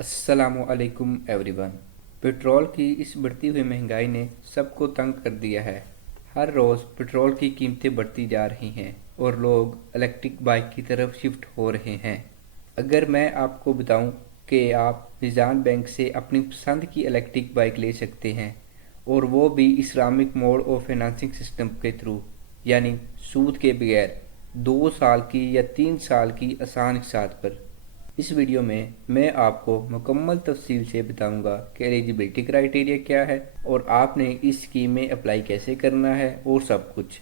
अस्सलामुअलैकुम everyone. Petrol की इस बढ़ती हुई महंगाई ने सबको तंग कर दिया है। हर रोज़ पेट्रोल की कीमतें बढ़ती जा रही हैं और लोग इलेक्ट्रिक बाइक की तरफ शिफ्ट हो रहे हैं। अगर मैं आपको बताऊं कि आप निज़ाम बैंक से अपनी पसंद की इलेक्ट्रिक बाइक ले सकते हैं और वो भी इस्लामिक मोड और फाइनेंसिंग सिस्टम के थ्रू, यानी सूद के बगैर 2 साल की या 3 साल की आसान किस्त पर। इस वीडियो में मैं आपको मुकम्मल तफसील से बताऊंगा कि एलिजिबिलिटी क्राइटेरिया क्या है और आपने इस स्कीम में अप्लाई कैसे करना है और सब कुछ।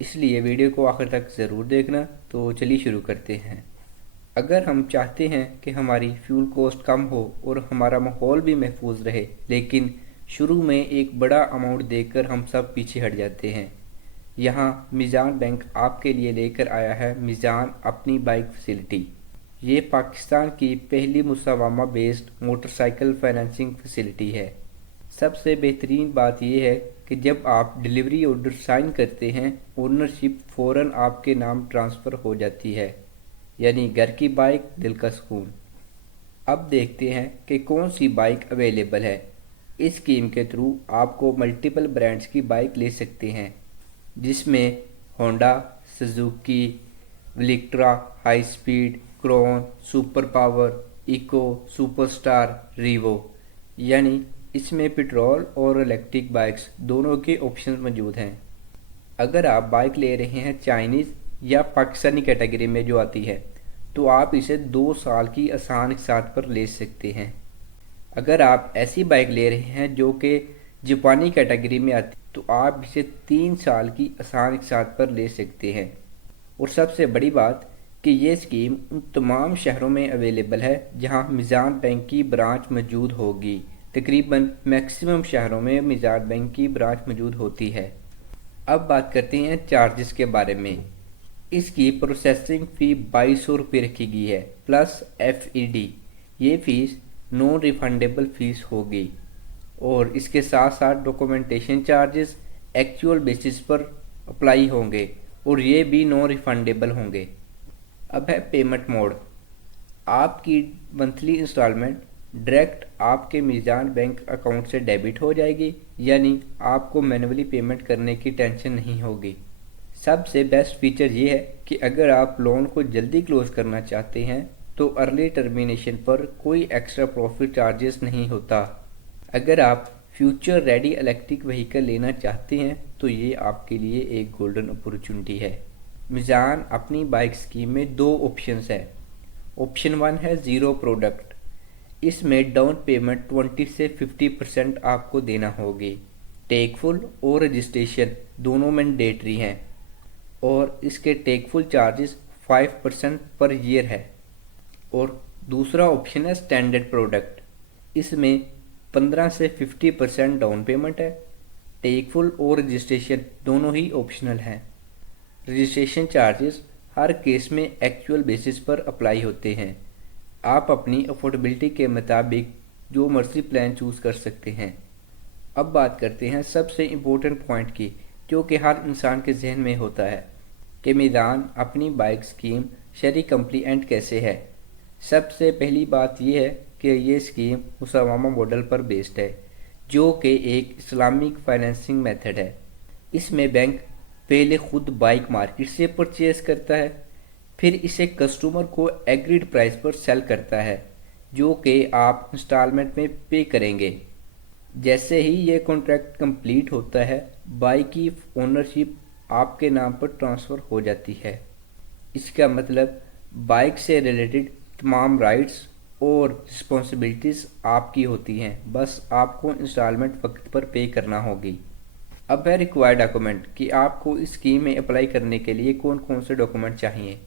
इसलिए वीडियो को आखिर तक ज़रूर देखना। तो चलिए शुरू करते हैं। अगर हम चाहते हैं कि हमारी फ्यूल कॉस्ट कम हो और हमारा माहौल भी महफूज रहे, लेकिन शुरू में एक बड़ा अमाउंट देकर हम सब पीछे हट जाते हैं, यहाँ मीज़ान बैंक आपके लिए लेकर आया है मीज़ान अपनी बाइक फैसिलिटी। ये पाकिस्तान की पहली मुसावमा बेस्ड मोटरसाइकिल फाइनेंसिंग फैसिलिटी है। सबसे बेहतरीन बात यह है कि जब आप डिलीवरी ऑर्डर साइन करते हैं, ओनरशिप फ़ौरन आपके नाम ट्रांसफ़र हो जाती है, यानी घर की बाइक दिल का सुकून। अब देखते हैं कि कौन सी बाइक अवेलेबल है। इस स्कीम के थ्रू आपको मल्टीपल ब्रांड्स की बाइक ले सकते हैं, जिसमें होंडा, सुजुकी, विक्ट्रा, High Speed, Crown, Super Power, Eco, Superstar, Revo, यानी इसमें पेट्रोल और इलेक्ट्रिक बाइक्स दोनों के ऑप्शन मौजूद हैं। अगर आप बाइक ले रहे हैं चाइनीज़ या पाकिस्तानी कैटेगरी में जो आती है, तो आप इसे 2 साल की आसान किस्त पर ले सकते हैं। अगर आप ऐसी बाइक ले रहे हैं जो कि जापानी कैटेगरी में आती, तो आप इसे 3 साल की आसान किस्त पर ले सकते हैं। और सबसे बड़ी बात कि ये स्कीम उन तमाम शहरों में अवेलेबल है जहां मीज़ान बैंक की ब्रांच मौजूद होगी। तकरीबन मैक्सिमम शहरों में मीज़ान बैंक की ब्रांच मौजूद होती है। अब बात करते हैं चार्जेस के बारे में। इसकी प्रोसेसिंग फ़ी 2200 रुपये रखी गई है प्लस FED। ये फ़ीस नॉन रिफंडेबल फ़ीस होगी और इसके साथ साथ डॉक्यूमेंटेशन चार्जेस एक्चुअल बेसिस पर अप्लाई होंगे और ये भी नॉन रिफंडेबल होंगे। अब है पेमेंट मोड। आपकी मंथली इंस्टॉलमेंट डायरेक्ट आपके मीज़ान बैंक अकाउंट से डेबिट हो जाएगी, यानी आपको मैन्युअली पेमेंट करने की टेंशन नहीं होगी। सबसे बेस्ट फीचर ये है कि अगर आप लोन को जल्दी क्लोज करना चाहते हैं तो अर्ली टर्मिनेशन पर कोई एक्स्ट्रा प्रॉफिट चार्जेस नहीं होता। अगर आप फ्यूचर रेडी इलेक्ट्रिक व्हीकल लेना चाहते हैं तो ये आपके लिए एक गोल्डन अपॉर्चुनिटी है। मीज़ान अपनी बाइक स्कीम में 2 ऑप्शंस है। ऑप्शन 1 है ज़ीरो प्रोडक्ट। इसमें डाउन पेमेंट 20 से 50% आपको देना होगी। टेक फुल और रजिस्ट्रेशन दोनों मैंडेटरी हैं और इसके take full charges 5% per year है। और दूसरा ऑप्शन है स्टैंडर्ड प्रोडक्ट। इसमें 15 से 50% डाउन पेमेंट है। टेक फुल और रजिस्ट्रेशन दोनों ही ऑप्शनल हैं। रजिस्ट्रेशन चार्जेस हर केस में एक्चुअल बेसिस पर अप्लाई होते हैं। आप अपनी अफोर्डेबिलिटी के मुताबिक जो मर्जी प्लान चूज़ कर सकते हैं। अब बात करते हैं सबसे इम्पोर्टेंट पॉइंट की, जो कि हर इंसान के जहन में होता है कि मीज़ान अपनी बाइक स्कीम शरी कंप्लीएंट कैसे है। सबसे पहली बात यह है कि ये स्कीम मुसावमा मॉडल पर बेस्ड है, जो कि एक इस्लामिक फाइनेंसिंग मेथड है। इसमें बैंक पहले खुद बाइक मार्केट से परचेज करता है, फिर इसे कस्टमर को एग्रीड प्राइस पर सेल करता है, जो कि आप इंस्टॉलमेंट में पे करेंगे। जैसे ही ये कॉन्ट्रैक्ट कंप्लीट होता है, बाइक की ओनरशिप आपके नाम पर ट्रांसफ़र हो जाती है। इसका मतलब बाइक से रिलेटेड तमाम राइट्स और रिस्पॉन्सिबिलिटीज़ आपकी होती हैं, बस आपको इंस्टॉलमेंट वक्त पर पे करना होगी। अब है रिक्वायर्ड डॉक्यूमेंट कि आपको इस स्कीम में अप्लाई करने के लिए कौन कौन से डॉक्यूमेंट चाहिए।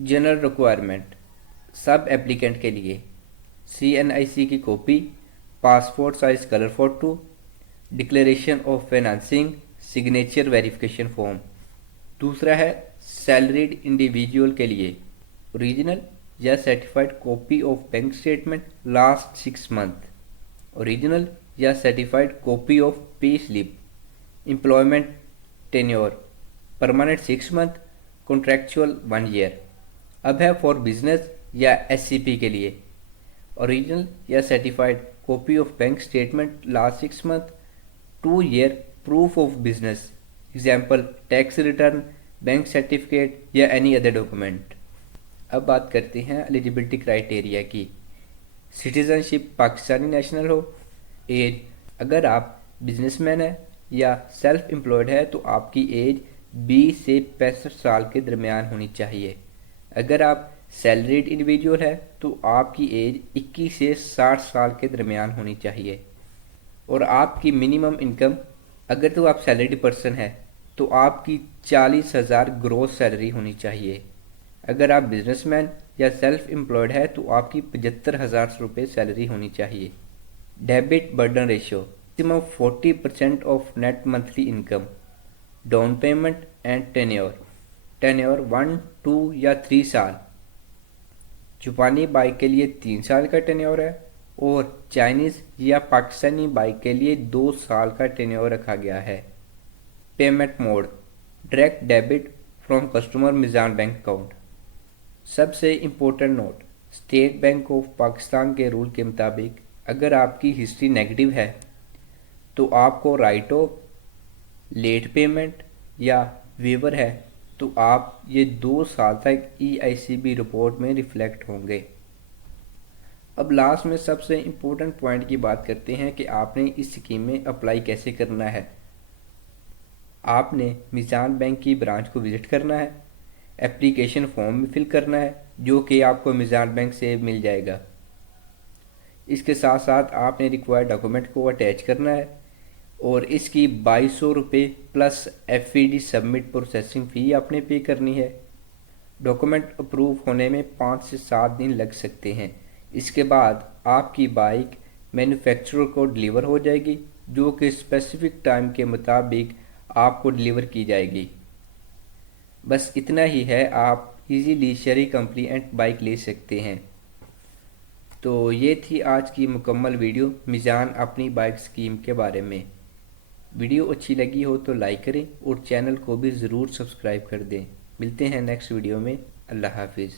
जनरल रिक्वायरमेंट सब एप्लीकेंट के लिए CNIC की copy, passport size colour photo, declaration of financing, signature verification form. दूसरा है सैलरीड इंडिविजुअल के लिए ओरिजिनल या certified copy of bank statement last 6 month, original या certified copy of pay slip, employment tenure permanent 6 month, contractual 1 year. अब है for business या SCP के लिए ओरिजिनल या certified copy of bank statement last 6 month, 2 year proof of business, example tax return, bank certificate या any other document. अब बात करते हैं एलिजिबिलिटी क्राइटेरिया की। सिटीजनशिप पाकिस्तानी नेशनल हो। एज, अगर आप बिजनेसमैन हैं या सेल्फ एम्प्लॉयड है तो आपकी एज 20 से 65 साल के दरमियान होनी चाहिए। अगर आप सैलरीड इंडिविजुअल है तो आपकी एज 21 से 60 साल के दरमियान होनी चाहिए। और आपकी मिनिमम इनकम, अगर तो आप सैलरीड पर्सन है तो आपकी 40,000 ग्रोस सैलरी होनी चाहिए। अगर आप बिजनेसमैन या सेल्फ एम्प्लॉयड है तो आपकी 75,000 रुपये सैलरी होनी चाहिए। Debit burden ratio, maximum 40% of net monthly income. Down payment and tenure 1, 2 या 3 साल। जापानी बाइक के लिए 3 साल का टेन्योर है और चाइनीज़ या पाकिस्तानी बाइक के लिए 2 साल का टेन्योर रखा गया है। Payment mode, direct debit from customer Meezan bank account. सबसे important note, state bank of Pakistan के रूल के मुताबिक अगर आपकी हिस्ट्री नेगेटिव है तो आपको राइट ऑफ, लेट पेमेंट या वेवर है तो आप ये 2 साल तक EICB रिपोर्ट में रिफ्लेक्ट होंगे। अब लास्ट में सबसे इम्पोर्टेंट पॉइंट की बात करते हैं कि आपने इस स्कीम में अप्लाई कैसे करना है। आपने मीज़ान बैंक की ब्रांच को विज़िट करना है, एप्लीकेशन फॉर्म भी फिल करना है जो कि आपको मीज़ान बैंक से मिल जाएगा। इसके साथ साथ आपने रिक्वायर्ड डॉक्यूमेंट को अटैच करना है और इसकी 2200 रुपये plus FED submit processing fee आपने पे करनी है। डॉक्यूमेंट अप्रूव होने में 5 से 7 दिन लग सकते हैं। इसके बाद आपकी बाइक मैन्युफैक्चरर को डिलीवर हो जाएगी जो कि स्पेसिफिक टाइम के मुताबिक आपको डिलीवर की जाएगी। बस इतना ही है, आप इजीली शरी कंप्लीएंट बाइक ले सकते हैं। तो ये थी आज की मुकम्मल वीडियो मीज़ान अपनी बाइक स्कीम के बारे में। वीडियो अच्छी लगी हो तो लाइक करें और चैनल को भी ज़रूर सब्सक्राइब कर दें। मिलते हैं नेक्स्ट वीडियो में। अल्लाह हाफिज़।